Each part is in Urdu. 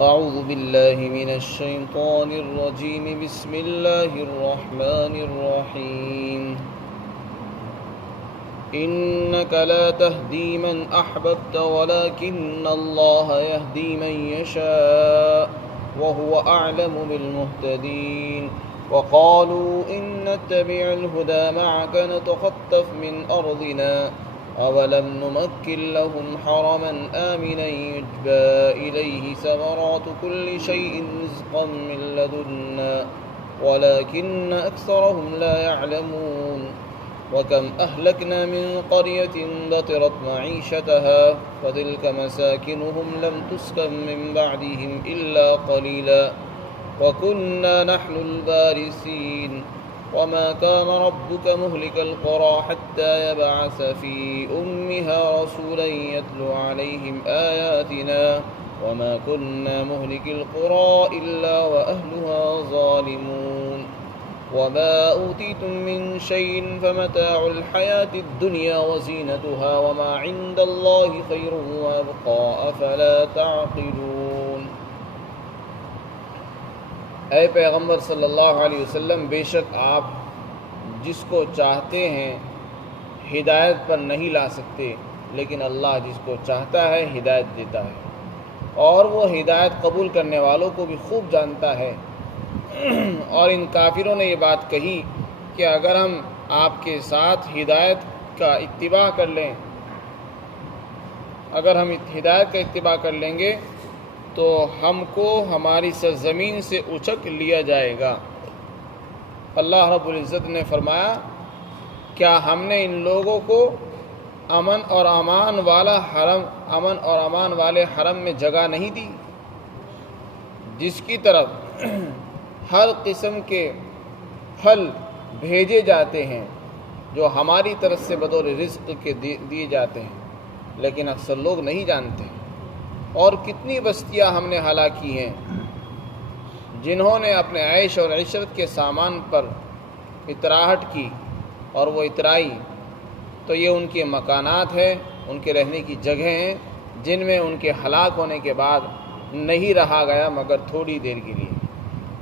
أعوذ بالله من الشيطان الرجيم بسم الله الرحمن الرحيم إنك لا تهدي من أحببت ولكن الله يهدي من يشاء وهو أعلم بالمهتدين وقالوا إن نتبع الهدى معك نتخطف من أرضنا أولم نمكن لهم حرما آمنا يجبى إليه ثمرات كل شيء رزقا من لدنا ولكن أكثرهم لا يعلمون وكم أهلكنا من قرية بطرت معيشتها فتلك مساكنهم لم تسكن من بعدهم إلا قليلا وكنا نحن الوارثين وما كان ربك مهلك القرى حتى يبعث في أمها رسولا يتلو عليهم آياتنا وما كنا مهلك القرى إلا وأهلها ظالمون وما أوتيتم من شيء فمتاع الحياة الدنيا وزينتها وما عند الله خير وأبقى أفلا تعقلون۔ اے پیغمبر صلی اللہ علیہ وسلم، بے شک آپ جس کو چاہتے ہیں ہدایت پر نہیں لا سکتے، لیکن اللہ جس کو چاہتا ہے ہدایت دیتا ہے، اور وہ ہدایت قبول کرنے والوں کو بھی خوب جانتا ہے۔ اور ان کافروں نے یہ بات کہی کہ اگر ہم آپ کے ساتھ ہدایت کا اتباع کر لیں، اگر ہم ہدایت کا اتباع کر لیں گے تو ہم کو ہماری سرزمین سے اچک لیا جائے گا۔ اللہ رب العزت نے فرمایا، کیا ہم نے ان لوگوں کو امن اور امان والے حرم میں جگہ نہیں دی، جس کی طرف ہر قسم کے پھل بھیجے جاتے ہیں جو ہماری طرف سے بطور رزق کے دیے جاتے ہیں، لیکن اکثر لوگ نہیں جانتے۔ اور کتنی بستیاں ہم نے ہلاک کی ہیں جنہوں نے اپنے عیش اور عشرت کے سامان پر اتراہٹ کی اور وہ اترائی، تو یہ ان کے مکانات ہیں، ان کے رہنے کی جگہیں ہیں جن میں ان کے ہلاک ہونے کے بعد نہیں رہا گیا مگر تھوڑی دیر کے لیے،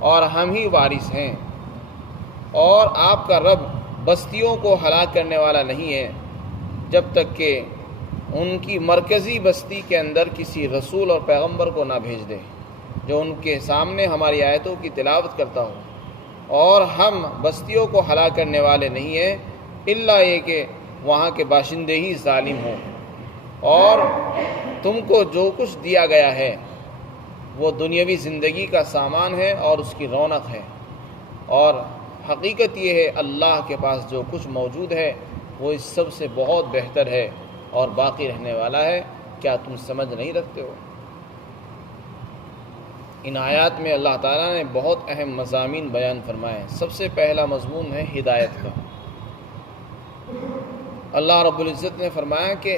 اور ہم ہی وارث ہیں۔ اور آپ کا رب بستیوں کو ہلاک کرنے والا نہیں ہے جب تک کہ ان کی مرکزی بستی کے اندر کسی رسول اور پیغمبر کو نہ بھیج دے جو ان کے سامنے ہماری آیتوں کی تلاوت کرتا ہو۔ اور ہم بستیوں کو ہلاک کرنے والے نہیں ہیں الا یہ کہ وہاں کے باشندے ہی ظالم ہوں۔ اور تم کو جو کچھ دیا گیا ہے وہ دنیاوی زندگی کا سامان ہے اور اس کی رونق ہے، اور حقیقت یہ ہے اللہ کے پاس جو کچھ موجود ہے وہ اس سب سے بہت بہتر ہے اور باقی رہنے والا ہے۔ کیا تم سمجھ نہیں رکھتے ہو؟ ان آیات میں اللہ تعالیٰ نے بہت اہم مضامین بیان فرمائے۔ سب سے پہلا مضمون ہے ہدایت کا۔ اللہ رب العزت نے فرمایا کہ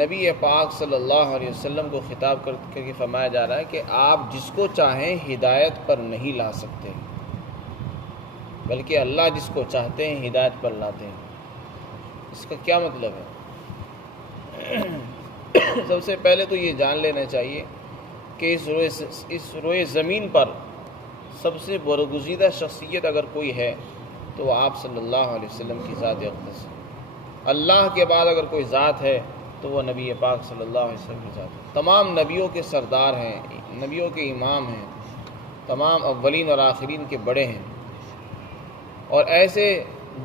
نبی پاک صلی اللہ علیہ وسلم کو خطاب کر کے فرمایا جا رہا ہے کہ آپ جس کو چاہیں ہدایت پر نہیں لا سکتے، بلکہ اللہ جس کو چاہتے ہیں ہدایت پر لاتے ہیں۔ اس کا کیا مطلب ہے؟ سب سے پہلے تو یہ جان لینا چاہیے کہ اس روئے زمین پر سب سے برگزیدہ شخصیت اگر کوئی ہے تو وہ آپ صلی اللہ علیہ وسلم کی ذات اقدس ہے۔ اللہ کے بعد اگر کوئی ذات ہے تو وہ نبی پاک صلی اللہ علیہ وسلم کی ذات ہے۔ تمام نبیوں کے سردار ہیں، نبیوں کے امام ہیں، تمام اولین اور آخرین کے بڑے ہیں، اور ایسے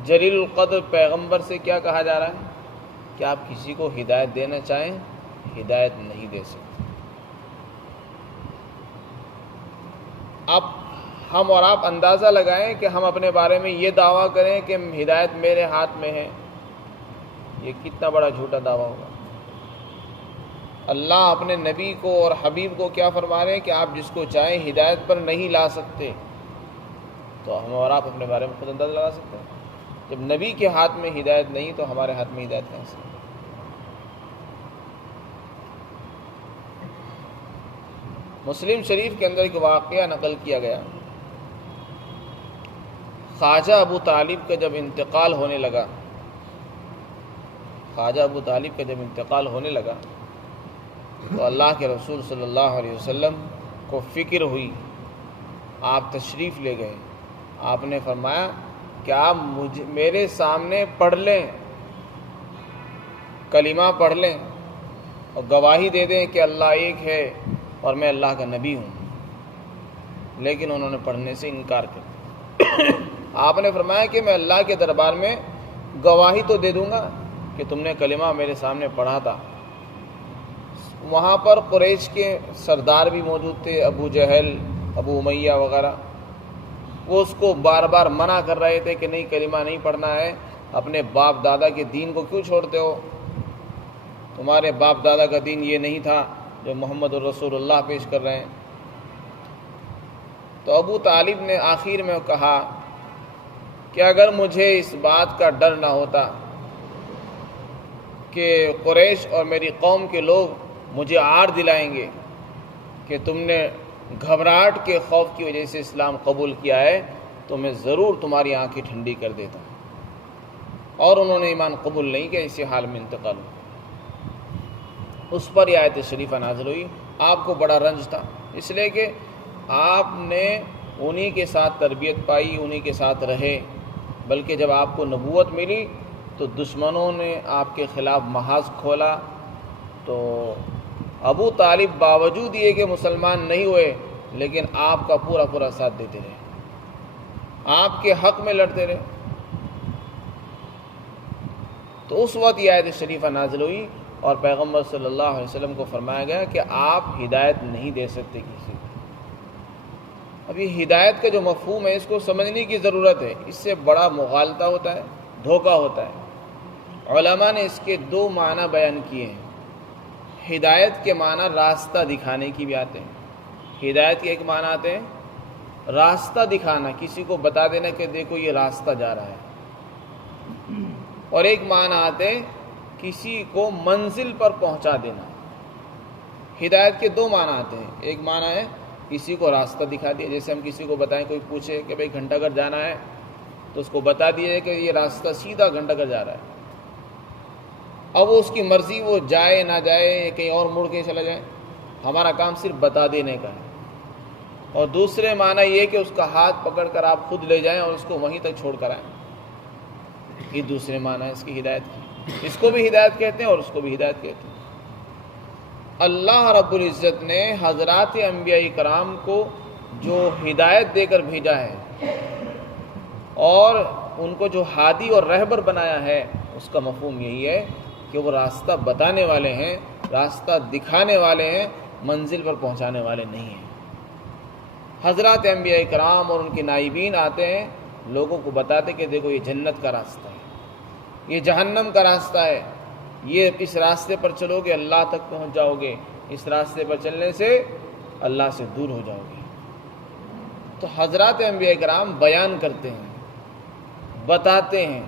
جلیل القدر پیغمبر سے کیا کہا جا رہا ہے کہ آپ کسی کو ہدایت دینا چاہیں ہدایت نہیں دے سکتے۔ اب ہم اور آپ اندازہ لگائیں کہ ہم اپنے بارے میں یہ دعویٰ کریں کہ ہدایت میرے ہاتھ میں ہے، یہ کتنا بڑا جھوٹا دعویٰ ہوگا۔ اللہ اپنے نبی کو اور حبیب کو کیا فرما رہے ہیں کہ آپ جس کو چاہیں ہدایت پر نہیں لا سکتے، تو ہم اور آپ اپنے بارے میں خود اندازہ لگا سکتے ہیں۔ جب نبی کے ہاتھ میں ہدایت نہیں تو ہمارے ہاتھ میں ہدایت کہاں سے؟ مسلم شریف کے اندر ایک واقعہ نقل کیا گیا۔ خواجہ ابو طالب کا جب انتقال ہونے لگا تو اللہ کے رسول صلی اللہ علیہ وسلم کو فکر ہوئی، آپ تشریف لے گئے، آپ نے فرمایا کہ آپ میرے سامنے پڑھ لیں، کلمہ پڑھ لیں اور گواہی دے دیں کہ اللہ ایک ہے اور میں اللہ کا نبی ہوں، لیکن انہوں نے پڑھنے سے انکار کر دیا۔ آپ نے فرمایا کہ میں اللہ کے دربار میں گواہی تو دے دوں گا کہ تم نے کلمہ میرے سامنے پڑھا تھا۔ وہاں پر قریش کے سردار بھی موجود تھے، ابو جہل، ابو امیہ وغیرہ، وہ اس کو بار بار منع کر رہے تھے کہ نہیں، کلمہ نہیں پڑھنا ہے، اپنے باپ دادا کے دین کو کیوں چھوڑتے ہو، تمہارے باپ دادا کا دین یہ نہیں تھا جو محمد الرسول اللہ پیش کر رہے ہیں۔ تو ابو طالب نے آخر میں کہا کہ اگر مجھے اس بات کا ڈر نہ ہوتا کہ قریش اور میری قوم کے لوگ مجھے عار دلائیں گے کہ تم نے گھبراہٹ کے خوف کی وجہ سے اسلام قبول کیا ہے، تو میں ضرور تمہاری آنکھیں ٹھنڈی کر دیتا۔ اور انہوں نے ایمان قبول نہیں کیا، اسی حال میں انتقال ہوا۔ اس پر یہ آیت شریفہ نازل ہوئی۔ آپ کو بڑا رنج تھا، اس لیے کہ آپ نے انہی کے ساتھ تربیت پائی، انہی کے ساتھ رہے، بلکہ جب آپ کو نبوت ملی تو دشمنوں نے آپ کے خلاف محاذ کھولا، تو ابو طالب باوجود یہ کہ مسلمان نہیں ہوئے لیکن آپ کا پورا پورا ساتھ دیتے رہے، آپ کے حق میں لڑتے رہے۔ تو اس وقت یہ آیت شریفہ نازل ہوئی اور پیغمبر صلی اللہ علیہ وسلم کو فرمایا گیا کہ آپ ہدایت نہیں دے سکتے کسی کو۔ اب یہ ہدایت کا جو مفہوم ہے اس کو سمجھنے کی ضرورت ہے، اس سے بڑا مغالطہ ہوتا ہے، دھوکہ ہوتا ہے۔ علماء نے اس کے دو معنی بیان کیے ہیں۔ ہدایت کے معنی راستہ دکھانے کی بھی آتے ہیں، ہدایت کے ایک معنی آتے ہیں راستہ دکھانا، کسی کو بتا دینا کہ دیکھو یہ راستہ جا رہا ہے، اور ایک معنی آتے ہیں کسی کو منزل پر پہنچا دینا۔ ہدایت کے دو معنی آتے ہیں، ایک معنی ہے کسی کو راستہ دکھا دیا، جیسے ہم کسی کو بتائیں، کوئی پوچھے کہ بھئی گھنٹہ گھر جانا ہے تو اس کو بتا دیا کہ یہ راستہ سیدھا گھنٹہ گھر جا رہا ہے، اب وہ اس کی مرضی، وہ جائے نہ جائے، کہیں اور مڑ کے چلا جائے، ہمارا کام صرف بتا دینے کا ہے۔ اور دوسرے معنی یہ کہ اس کا ہاتھ پکڑ کر آپ خود لے جائیں اور اس کو وہیں تک چھوڑ کر آئیں، یہ دوسرے معنی ہے اس کی ہدایت کی۔ اس کو بھی ہدایت کہتے ہیں اور اس کو بھی ہدایت کہتے ہیں۔ اللہ رب العزت نے حضرات انبیاء کرام کو جو ہدایت دے کر بھیجا ہے اور ان کو جو ہادی اور رہبر بنایا ہے، اس کا مفہوم یہی ہے کہ وہ راستہ بتانے والے ہیں، راستہ دکھانے والے ہیں، منزل پر پہنچانے والے نہیں ہیں۔ حضرات انبیاء کرام اور ان کے نائبین آتے ہیں، لوگوں کو بتاتے کہ دیکھو یہ جنت کا راستہ ہے، یہ جہنم کا راستہ ہے، یہ اس راستے پر چلو گے اللہ تک پہنچ جاؤ گے، اس راستے پر چلنے سے اللہ سے دور ہو جاؤ گے۔ تو حضرات انبیاء کرام بیان کرتے ہیں، بتاتے ہیں،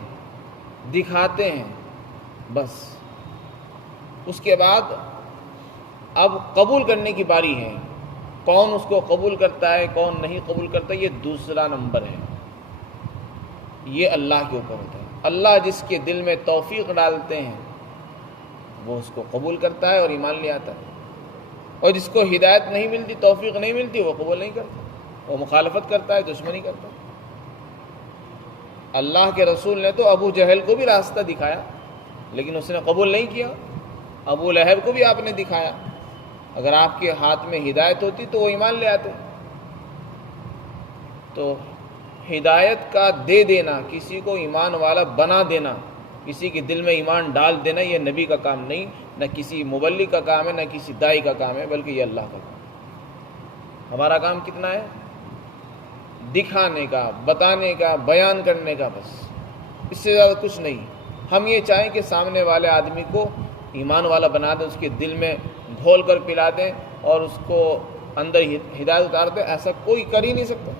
دکھاتے ہیں، بس اس کے بعد اب قبول کرنے کی باری ہے۔ کون اس کو قبول کرتا ہے، کون نہیں قبول کرتا، یہ دوسرا نمبر ہے، یہ اللہ کے اوپر ہوتا ہے۔ اللہ جس کے دل میں توفیق ڈالتے ہیں وہ اس کو قبول کرتا ہے اور ایمان لے آتا ہے، اور جس کو ہدایت نہیں ملتی، توفیق نہیں ملتی، وہ قبول نہیں کرتا، وہ مخالفت کرتا ہے، دشمنی کرتا ہے۔ اللہ کے رسول نے تو ابو جہل کو بھی راستہ دکھایا لیکن اس نے قبول نہیں کیا، ابو لہب کو بھی آپ نے دکھایا، اگر آپ کے ہاتھ میں ہدایت ہوتی تو وہ ایمان لے آتے۔ تو ہدایت کا دے دینا، کسی کو ایمان والا بنا دینا، کسی کے دل میں ایمان ڈال دینا، یہ نبی کا کام نہیں، نہ کسی مبلغ کا کام ہے، نہ کسی دائی کا کام ہے، بلکہ یہ اللہ کا کام ہے۔ ہمارا کام کتنا ہے؟ دکھانے کا، بتانے کا، بیان کرنے کا، بس اس سے زیادہ کچھ نہیں۔ ہم یہ چاہیں کہ سامنے والے آدمی کو ایمان والا بنا دیں، اس کے دل میں گھول کر پلا دیں اور اس کو اندر ہدایت اتار دیں، ایسا کوئی کر ہی نہیں سکتا۔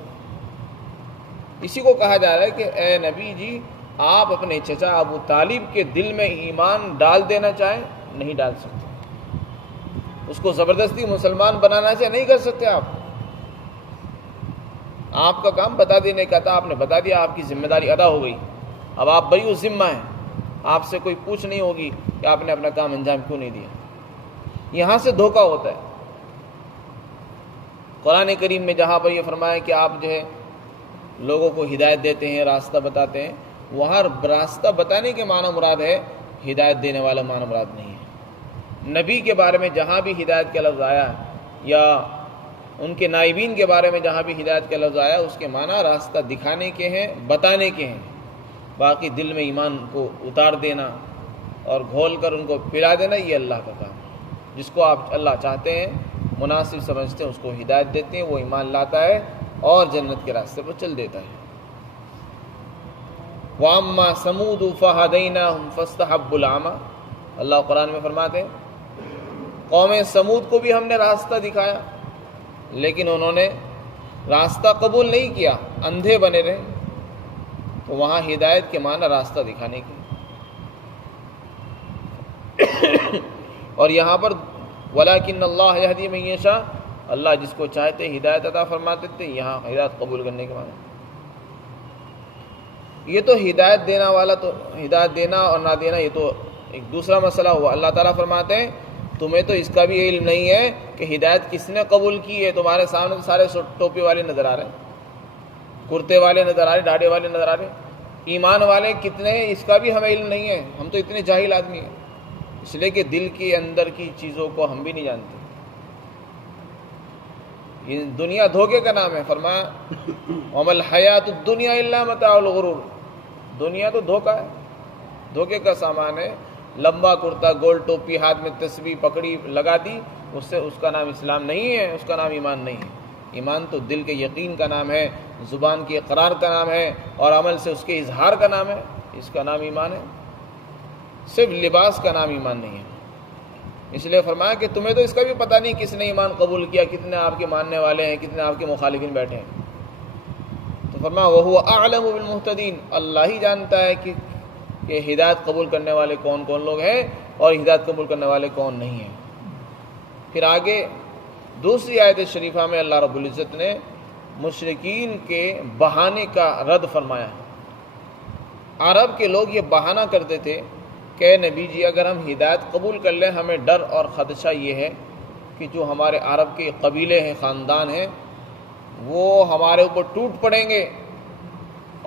اسی کو کہا جا رہا ہے کہ اے نبی جی، آپ اپنے چچا ابو طالب کے دل میں ایمان ڈال دینا چاہیں، نہیں ڈال سکتے، اس کو زبردستی مسلمان بنانا چاہے، نہیں کر سکتے۔ آپ کا کام بتا دینے کا تھا، آپ نے بتا دیا، آپ کی ذمہ داری ادا ہو گئی، اب آپ بری ذمہ ہیں، آپ سے کوئی پوچھ نہیں ہوگی کہ آپ نے اپنا کام انجام کیوں نہیں دیا۔ یہاں سے دھوکہ ہوتا ہے۔ قرآن کریم میں جہاں پر یہ فرمایا کہ آپ جو ہے لوگوں کو ہدایت دیتے ہیں، راستہ بتاتے ہیں، وہاں راستہ بتانے کے معنی مراد ہے، ہدایت دینے والا معنی مراد نہیں ہے۔ نبی کے بارے میں جہاں بھی ہدایت کا لفظ آیا یا ان کے نائبین کے بارے میں جہاں بھی ہدایت کا لفظ آیا، اس کے معنی راستہ دکھانے کے ہیں، بتانے کے ہیں۔ باقی دل میں ایمان کو اتار دینا اور گھول کر ان کو پلا دینا، یہ اللہ کا کام ہے۔ جس کو آپ اللہ چاہتے ہیں، مناسب سمجھتے ہیں، اس کو ہدایت دیتے ہیں، وہ ایمان لاتا ہے اور جنت کے راستے پر چل دیتا ہے۔ وَأَمَّا ثَمُودُ فَهَدَيْنَاهُمْ فَاسْتَحَبُّوا الْعَمَىٰ، اللہ قرآن میں فرماتے ہیں قوم سمود کو بھی ہم نے راستہ دکھایا، لیکن انہوں نے راستہ قبول نہیں کیا، اندھے بنے رہے۔ تو وہاں ہدایت کے معنی راستہ دکھانے کے، اور یہاں پر وَلَٰكِنَّ اللَّهَ يَهْدِي مَن يَشَاءُ، اللہ جس کو چاہتے ہدایت عطا فرماتے تھے، یہاں ہدایت قبول کرنے کے معنی۔ یہ تو ہدایت دینا والا، تو ہدایت دینا اور نہ دینا یہ تو ایک دوسرا مسئلہ ہوا۔ اللہ تعالیٰ فرماتے ہیں تمہیں تو اس کا بھی علم نہیں ہے کہ ہدایت کس نے قبول کی ہے۔ تمہارے سامنے تو سارے ٹوپی والے نظر آ رہے ہیں، کرتے والے نظر آ رہے، ڈاڑے والے نظر آ رہے، ایمان والے کتنے ہیں اس کا بھی ہمیں علم نہیں ہے۔ ہم تو اتنے جاہل آدمی ہیں، اس لیے کہ دل کے اندر کی چیزوں کو ہم بھی نہیں جانتے۔ یہ دنیا دھوکے کا نام ہے، فرمایا وَمَا الْحَيَاةُ الدُّنْيَا إِلَّا مَتَاعُ الْغُرُورِ، دنیا تو دھوکا ہے، دھوکے کا سامان ہے۔ لمبا کرتا، گول ٹوپی، ہاتھ میں تسبیح پکڑی لگا دی، اس کا نام اسلام نہیں ہے، اس کا نام ایمان نہیں ہے۔ ایمان تو دل کے یقین کا نام ہے، زبان کے اقرار کا نام ہے، اور عمل سے اس کے اظہار کا نام ہے، اس کا نام ایمان ہے۔ صرف لباس کا نام ایمان نہیں ہے۔ اس لیے فرمایا کہ تمہیں تو اس کا بھی پتہ نہیں کس نے ایمان قبول کیا، کتنے آپ کے ماننے والے ہیں، کتنے آپ کے مخالفین بیٹھے ہیں۔ تو فرمایا وَهُوَ أَعْلَمُ بِالْمُهْتَدِينَ، اللہ ہی جانتا ہے کہ ہدایت قبول کرنے والے کون کون لوگ ہیں اور ہدایت قبول کرنے والے کون نہیں ہیں۔ پھر آگے دوسری آیت شریفہ میں اللہ رب العزت نے مشرکین کے بہانے کا رد فرمایا۔ عرب کے لوگ یہ بہانہ کرتے تھے کہ نبی جی اگر ہم ہدایت قبول کر لیں، ہمیں ڈر اور خدشہ یہ ہے کہ جو ہمارے عرب کے قبیلے ہیں، خاندان ہیں، وہ ہمارے اوپر ٹوٹ پڑیں گے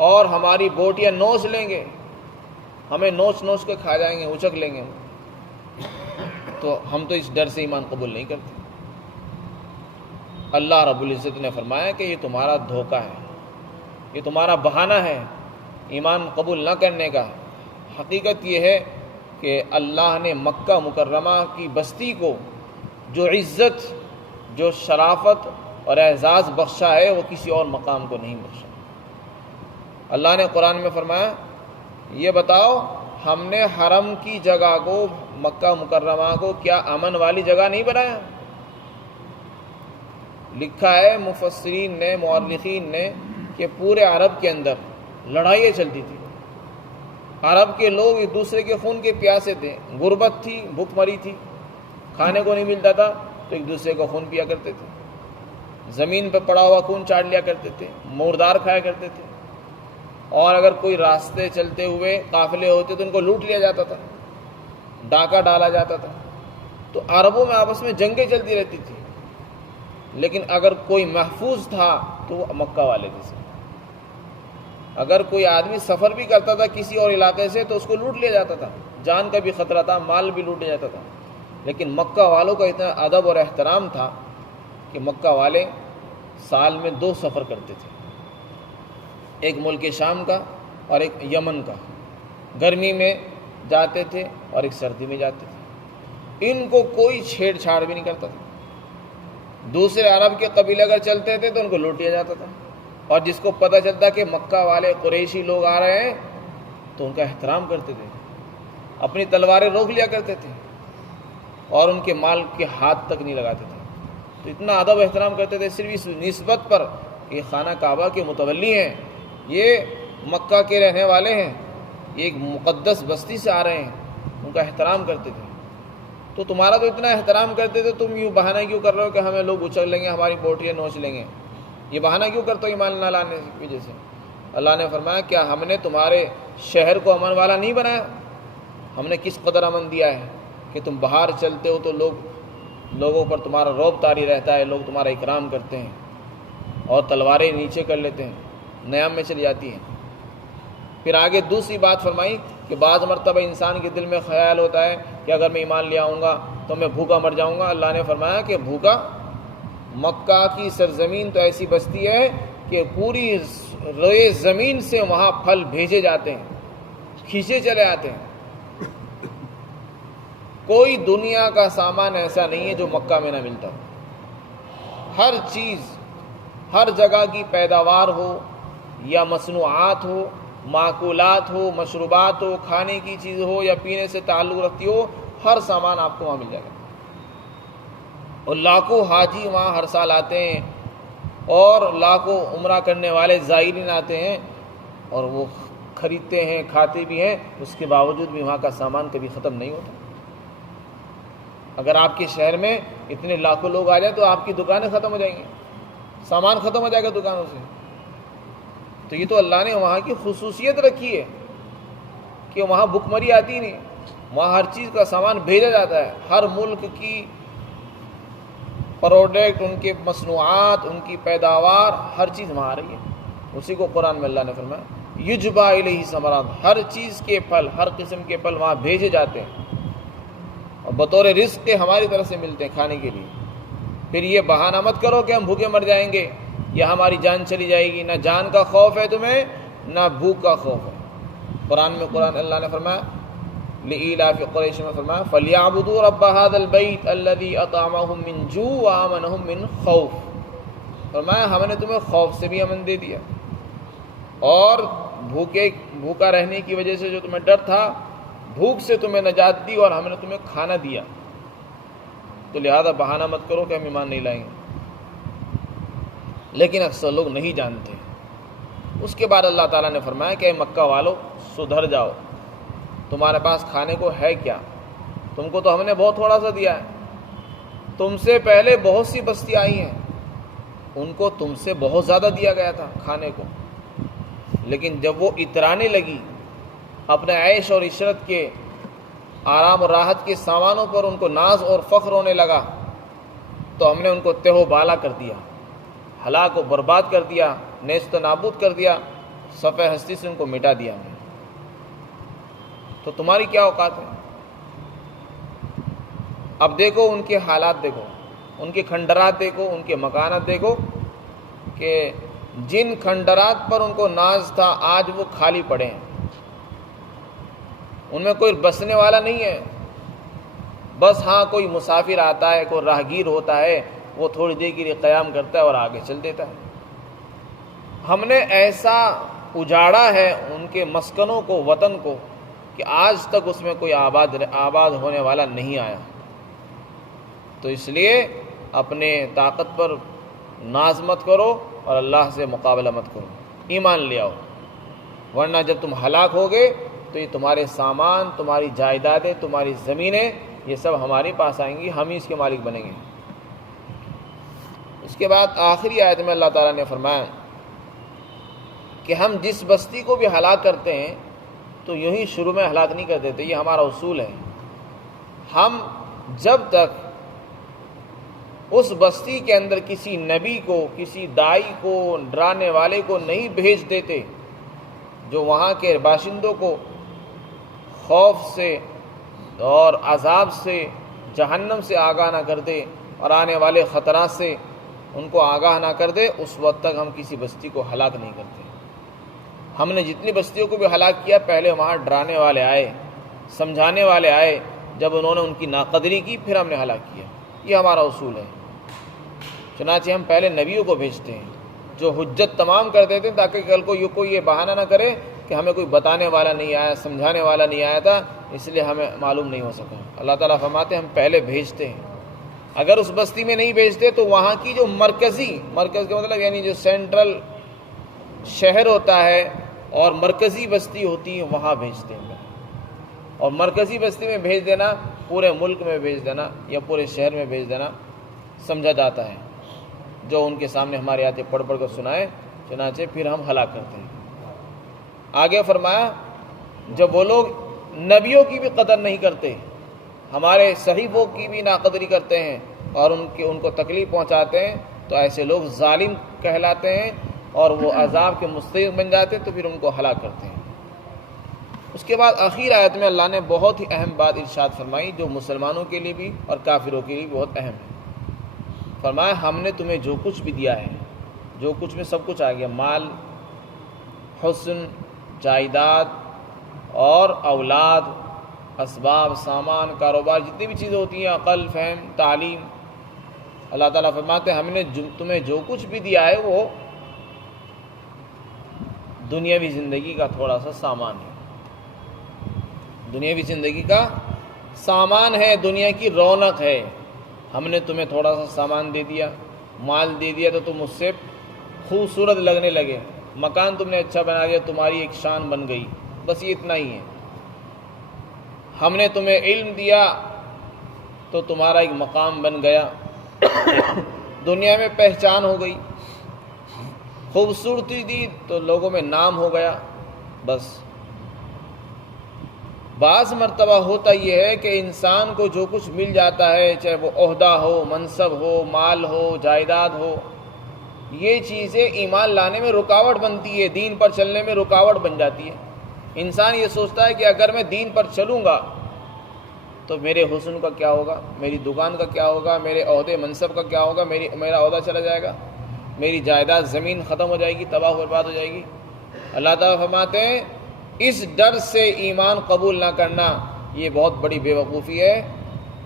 اور ہماری بوٹیاں نوچ لیں گے، ہمیں نوچ نوچ کے کھا جائیں گے، اچک لیں گے، تو ہم تو اس ڈر سے ایمان قبول نہیں کرتے۔ اللہ رب العزت نے فرمایا کہ یہ تمہارا دھوکہ ہے، یہ تمہارا بہانہ ہے ایمان قبول نہ کرنے کا۔ حقیقت یہ ہے کہ اللہ نے مکہ مکرمہ کی بستی کو جو عزت، جو شرافت اور اعزاز بخشا ہے، وہ کسی اور مقام کو نہیں بخشا۔ اللہ نے قرآن میں فرمایا یہ بتاؤ ہم نے حرم کی جگہ کو، مکہ مکرمہ کو، کیا امن والی جگہ نہیں بنایا؟ لکھا ہے مفسرین نے، مورخین نے، کہ پورے عرب کے اندر لڑائیاں چلتی تھی۔ عرب کے لوگ ایک دوسرے کے خون کے پیاسے تھے، غربت تھی، بھوک مری تھی، کھانے کو نہیں ملتا تھا تو ایک دوسرے کو خون پیا کرتے تھے، زمین پہ پڑا ہوا خون چاٹ لیا کرتے تھے، مردار کھایا کرتے تھے، اور اگر کوئی راستے چلتے ہوئے قافلے ہوتے تو ان کو لوٹ لیا جاتا تھا، ڈاکہ ڈالا جاتا تھا۔ تو عربوں میں آپس میں جنگیں چلتی رہتی تھی، لیکن اگر کوئی محفوظ تھا تو وہ مکہ والے تھے۔ اگر کوئی آدمی سفر بھی کرتا تھا کسی اور علاقے سے تو اس کو لوٹ لیا جاتا تھا، جان کا بھی خطرہ تھا، مال بھی لوٹ لیا جاتا تھا۔ لیکن مکہ والوں کا اتنا ادب اور احترام تھا کہ مکہ والے سال میں 2 سفر کرتے تھے، ایک ملک شام کا اور ایک یمن کا، گرمی میں جاتے تھے اور ایک سردی میں جاتے تھے۔ ان کو کوئی چھیڑ چھاڑ بھی نہیں کرتا تھا۔ دوسرے عرب کے قبیلے اگر چلتے تھے تو ان کو لوٹ لیا جاتا تھا، اور جس کو پتہ چلتا کہ مکہ والے قریشی لوگ آ رہے ہیں تو ان کا احترام کرتے تھے، اپنی تلواریں روک لیا کرتے تھے اور ان کے مال کے ہاتھ تک نہیں لگاتے تھے۔ تو اتنا ادب احترام کرتے تھے صرف اس نسبت پر یہ خانہ کعبہ کے متولی ہیں، یہ مکہ کے رہنے والے ہیں، یہ ایک مقدس بستی سے آ رہے ہیں، ان کا احترام کرتے تھے۔ تو تمہارا تو اتنا احترام کرتے تھے، تم یوں بہانہ کیوں کر رہے ہو کہ ہمیں لوگ اچک لیں گے، ہماری بوٹیاں نوچ لیں گے؟ یہ بہانہ کیوں کرتے ہو ایمان نہ لانے کی وجہ سے؟ اللہ نے فرمایا کیا ہم نے تمہارے شہر کو امن والا نہیں بنایا؟ ہم نے کس قدر امن دیا ہے کہ تم باہر چلتے ہو تو لوگ لوگوں پر تمہارا رعب طاری رہتا ہے، لوگ تمہارا اکرام کرتے ہیں اور تلواریں نیچے کر لیتے ہیں، نیام میں چلی جاتی ہیں۔ پھر آگے دوسری بات فرمائی کہ بعض مرتبہ انسان کے دل میں خیال ہوتا ہے کہ اگر میں ایمان لے آؤں گا تو میں بھوکا مر جاؤں گا۔ اللہ نے فرمایا کہ بھوکا، مکہ کی سرزمین تو ایسی بستی ہے کہ پوری روئے زمین سے وہاں پھل بھیجے جاتے ہیں، کھینچے چلے آتے ہیں۔ کوئی دنیا کا سامان ایسا نہیں ہے جو مکہ میں نہ ملتا ہو۔ ہر چیز، ہر جگہ کی پیداوار ہو یا مصنوعات ہو، معقولات ہو، مشروبات ہو، کھانے کی چیز ہو یا پینے سے تعلق رکھتی ہو، ہر سامان آپ کو وہاں مل جائے گا۔ اور لاکھوں حاجی وہاں ہر سال آتے ہیں اور لاکھوں عمرہ کرنے والے زائرین آتے ہیں اور وہ خریدتے ہیں، کھاتے بھی ہیں، اس کے باوجود بھی وہاں کا سامان کبھی ختم نہیں ہوتا۔ اگر آپ کے شہر میں اتنے لاکھوں لوگ آ جائیں تو آپ کی دکانیں ختم ہو جائیں گی، سامان ختم ہو جائے گا دکانوں سے۔ تو یہ تو اللہ نے وہاں کی خصوصیت رکھی ہے کہ وہاں بھوک مری آتی نہیں، وہاں ہر چیز کا سامان بھیجا جاتا ہے، ہر ملک کی پروڈکٹ، ان کے مصنوعات، ان کی پیداوار، ہر چیز وہاں آ رہی ہے۔ اسی کو قرآن میں اللہ نے فرمایا یجبا الیہ ثمرات، ہر چیز کے پھل، ہر قسم کے پھل وہاں بھیجے جاتے ہیں اور بطور رزق کے ہماری طرف سے ملتے ہیں کھانے کے لیے۔ پھر یہ بہانہ مت کرو کہ ہم بھوکے مر جائیں گے یا ہماری جان چلی جائے گی، نہ جان کا خوف ہے تمہیں نہ بھوک کا خوف ہے۔ قرآن اللہ نے فرمایا لإیلاف قریش میں فرمایا فَلْيَعْبُدُوا رَبَّ هَذَا الْبَيْتِ الَّذِي أَطْعَمَهُم مِّن جُوعٍ وَآمَنَهُم مِّن خَوْفٍ۔ فرمایا ہم نے تمہیں خوف سے بھی امن دے دیا اور بھوکا رہنے کی وجہ سے جو تمہیں ڈر تھا، بھوک سے تمہیں نجات دی اور ہم نے تمہیں کھانا دیا۔ تو لہذا بہانہ مت کرو کہ ہم ایمان نہیں لائیں گے، لیکن اکثر لوگ نہیں جانتے۔ اس کے بعد اللہ تعالیٰ نے فرمایا کہ اے مکہ والو سدھر جاؤ، تمہارے پاس کھانے کو ہے کیا؟ تم کو تو ہم نے بہت تھوڑا سا دیا ہے، تم سے پہلے بہت سی بستیاں آئی ہیں، ان کو تم سے بہت زیادہ دیا گیا تھا کھانے کو، لیکن جب وہ اترانے لگی اپنے عیش اور عشرت کے، آرام اور راحت کے سامانوں پر، ان کو ناز اور فخر ہونے لگا تو ہم نے ان کو تہ و بالا کر دیا، ہلاک و برباد کر دیا، نیست و نابود کر دیا، صفحہ ہستی سے ان کو مٹا دیا ہم نے۔ تو تمہاری کیا اوقات ہے؟ اب دیکھو ان کے حالات، دیکھو ان کے کھنڈرات، دیکھو ان کے مکانات، دیکھو کہ جن کھنڈرات پر ان کو ناز تھا آج وہ خالی پڑے ہیں، ان میں کوئی بسنے والا نہیں ہے، بس ہاں کوئی مسافر آتا ہے، کوئی راہگیر ہوتا ہے، وہ تھوڑی دیر کے لیے قیام کرتا ہے اور آگے چل دیتا ہے۔ ہم نے ایسا اجاڑا ہے ان کے مسکنوں کو، وطن کو، کہ آج تک اس میں کوئی آباد ہونے والا نہیں آیا۔ تو اس لیے اپنے طاقت پر ناز مت کرو اور اللہ سے مقابلہ مت کرو، ایمان لے آؤ، ورنہ جب تم ہلاک ہوگے تو یہ تمہارے سامان، تمہاری جائیدادیں، تمہاری زمینیں، یہ سب ہمارے پاس آئیں گی، ہم ہی اس کے مالک بنیں گے۔ اس کے بعد آخری آیت میں اللہ تعالیٰ نے فرمایا کہ ہم جس بستی کو بھی ہلاک کرتے ہیں تو یوں ہی شروع میں ہلاک نہیں کر دیتے، یہ ہمارا اصول ہے۔ ہم جب تک اس بستی کے اندر کسی نبی کو، کسی داعی کو، ڈرانے والے کو نہیں بھیج دیتے جو وہاں کے باشندوں کو خوف سے اور عذاب سے، جہنم سے آگاہ نہ کر دے اور آنے والے خطرات سے ان کو آگاہ نہ کر دے، اس وقت تک ہم کسی بستی کو ہلاک نہیں کرتے۔ ہم نے جتنی بستیوں کو بھی ہلاک کیا، پہلے وہاں ڈرانے والے آئے، سمجھانے والے آئے، جب انہوں نے ان کی ناقدری کی پھر ہم نے ہلاک کیا، یہ ہمارا اصول ہے۔ چنانچہ ہم پہلے نبیوں کو بھیجتے ہیں جو حجت تمام کر دیتے ہیں تاکہ کل کو کوئی یہ بہانہ نہ کرے کہ ہمیں کوئی بتانے والا نہیں آیا، سمجھانے والا نہیں آیا تھا، اس لیے ہمیں معلوم نہیں ہو سکا۔ اللہ تعالیٰ فرماتے ہیں ہم پہلے بھیجتے ہیں۔ اگر اس بستی میں نہیں بھیجتے تو وہاں کی جو مرکز کا مطلب یعنی جو سینٹرل شہر ہوتا ہے اور مرکزی بستی ہوتی ہے وہاں بھیجتے ہیں۔ اور مرکزی بستی میں بھیج دینا، پورے ملک میں بھیج دینا یا پورے شہر میں بھیج دینا سمجھا جاتا ہے، جو ان کے سامنے ہماری آیتیں پڑھ کر سنائے، چنانچہ پھر ہم ہلاک کرتے ہیں۔ آگے فرمایا جب وہ لوگ نبیوں کی بھی قدر نہیں کرتے، ہمارے صحیفوں کی بھی ناقدری کرتے ہیں، اور ان کو تکلیف پہنچاتے ہیں تو ایسے لوگ ظالم کہلاتے ہیں اور وہ عذاب کے مستحق بن جاتے ہیں، تو پھر ان کو ہلاک کرتے ہیں۔ اس کے بعد آخر آیت میں اللہ نے بہت ہی اہم بات ارشاد فرمائی جو مسلمانوں کے لیے بھی اور کافروں کے لیے بھی بہت اہم ہے۔ فرمایا ہم نے تمہیں جو کچھ بھی دیا ہے، جو کچھ میں سب کچھ آ گیا، مال، حسن، جائیداد اور اولاد، اسباب، سامان، کاروبار، جتنی بھی چیزیں ہوتی ہیں، عقل، فہم، تعلیم، اللہ تعالیٰ فرماتے ہیں ہم نے تمہیں جو کچھ بھی دیا ہے وہ دنیاوی زندگی کا تھوڑا سا سامان ہے، دنیاوی زندگی کا سامان ہے، دنیا کی رونق ہے۔ ہم نے تمہیں تھوڑا سا سامان دے دیا، مال دے دیا تو تم اس سے خوبصورت لگنے لگے، مکان تم نے اچھا بنا دیا، تمہاری ایک شان بن گئی، بس یہ اتنا ہی ہے۔ ہم نے تمہیں علم دیا تو تمہارا ایک مقام بن گیا، دنیا میں پہچان ہو گئی، خوبصورتی دی تو لوگوں میں نام ہو گیا، بس۔ بعض مرتبہ ہوتا یہ ہے کہ انسان کو جو کچھ مل جاتا ہے، چاہے وہ عہدہ ہو، منصب ہو، مال ہو، جائیداد ہو، یہ چیزیں ایمان لانے میں رکاوٹ بنتی ہے، دین پر چلنے میں رکاوٹ بن جاتی ہے۔ انسان یہ سوچتا ہے کہ اگر میں دین پر چلوں گا تو میرے حسن کا کیا ہوگا، میری دکان کا کیا ہوگا، میرے عہدے منصب کا کیا ہوگا، میرا عہدہ چلا جائے گا، میری جائیداد زمین ختم ہو جائے گی، تباہ و برباد ہو جائے گی۔ اللہ تعالیٰ فرماتے ہیں اس ڈر سے ایمان قبول نہ کرنا یہ بہت بڑی بے وقوفی ہے۔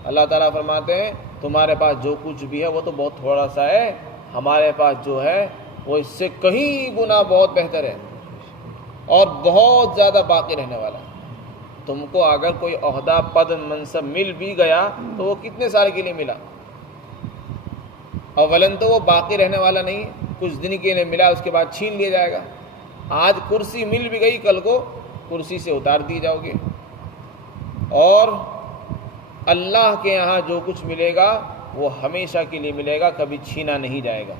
اللہ تعالیٰ فرماتے ہیں تمہارے پاس جو کچھ بھی ہے وہ تو بہت تھوڑا سا ہے، ہمارے پاس جو ہے وہ اس سے کہیں گنا بہت بہتر ہے اور بہت زیادہ باقی رہنے والا ہے۔ تم کو اگر کوئی عہدہ، پد، منصب مل بھی گیا تو وہ کتنے سال کے لیے ملا؟ اولاً تو وہ باقی رہنے والا نہیں، کچھ دن کے لیے ملا، اس کے بعد چھین لیا جائے گا۔ آج کرسی مل بھی گئی، کل کو کرسی سے اتار دی جاؤ گے۔ اور اللہ کے یہاں جو کچھ ملے گا وہ ہمیشہ کے لیے ملے گا، کبھی چھینا نہیں جائے گا۔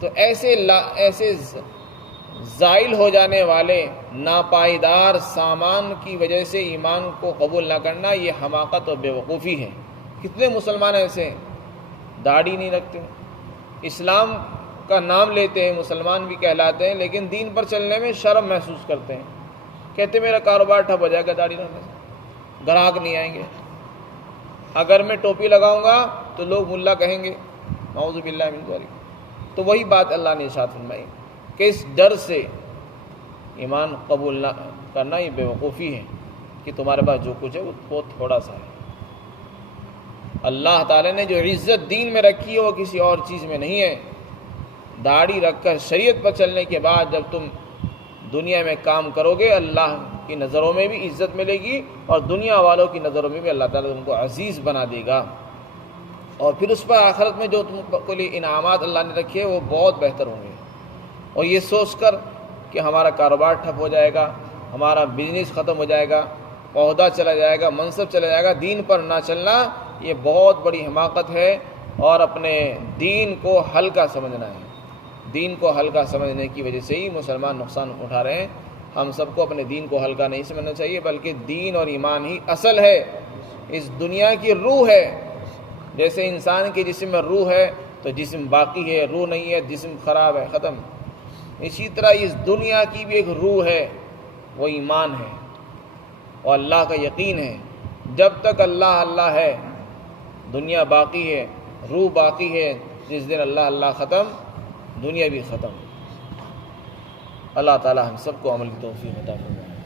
تو ایسے زائل ہو جانے والے ناپائیدار سامان کی وجہ سے ایمان کو قبول نہ کرنا یہ حماقت اور بے وقوفی ہے۔ کتنے مسلمان ایسے ہیں داڑھی نہیں رکھتے، اسلام کا نام لیتے ہیں، مسلمان بھی کہلاتے ہیں، لیکن دین پر چلنے میں شرم محسوس کرتے ہیں، کہتے میرا کاروبار ٹھپ ہو جائے گا داڑھی رکھنے سے، گراہک نہیں آئیں گے، اگر میں ٹوپی لگاؤں گا تو لوگ ملا کہیں گے، نعوذ باللہ من ذالک۔ تو وہی بات اللہ نے ارشاد فرمائی کہ اس ڈر سے ایمان قبول نہ کرنا یہ بے وقوفی ہے کہ تمہارے پاس جو کچھ ہے وہ بہت تھوڑا سا ہے۔ اللہ تعالی نے جو عزت دین میں رکھی ہے وہ کسی اور چیز میں نہیں ہے۔ داڑھی رکھ کر شریعت پر چلنے کے بعد جب تم دنیا میں کام کرو گے اللہ کی نظروں میں بھی عزت ملے گی اور دنیا والوں کی نظروں میں بھی اللہ تعالیٰ تم کو عزیز بنا دے گا، اور پھر اس پر آخرت میں جو تم کو لیے انعامات اللہ نے رکھے وہ بہت بہتر ہوں گے۔ اور یہ سوچ کر کہ ہمارا کاروبار ٹھپ ہو جائے گا، ہمارا بزنس ختم ہو جائے گا، عہدہ چلا جائے گا، منصب چلا جائے گا، دین پر نہ چلنا یہ بہت بڑی حماقت ہے، اور اپنے دین کو ہلکا سمجھنا ہے۔ دین کو ہلکا سمجھنے کی وجہ سے ہی مسلمان نقصان اٹھا رہے ہیں۔ ہم سب کو اپنے دین کو ہلکا نہیں سمجھنا چاہیے، بلکہ دین اور ایمان ہی اصل ہے، اس دنیا کی روح ہے۔ جیسے انسان کے جسم میں روح ہے تو جسم باقی ہے، روح نہیں ہے جسم خراب ہے، ختم۔ اسی طرح اس دنیا کی بھی ایک روح ہے، وہ ایمان ہے اور اللہ کا یقین ہے۔ جب تک اللہ اللہ ہے دنیا باقی ہے، روح باقی ہے، جس دن اللہ اللہ ختم دنیا بھی ختم۔ اللہ تعالی ہم سب کو عمل کی توفیق عطا فرمائے۔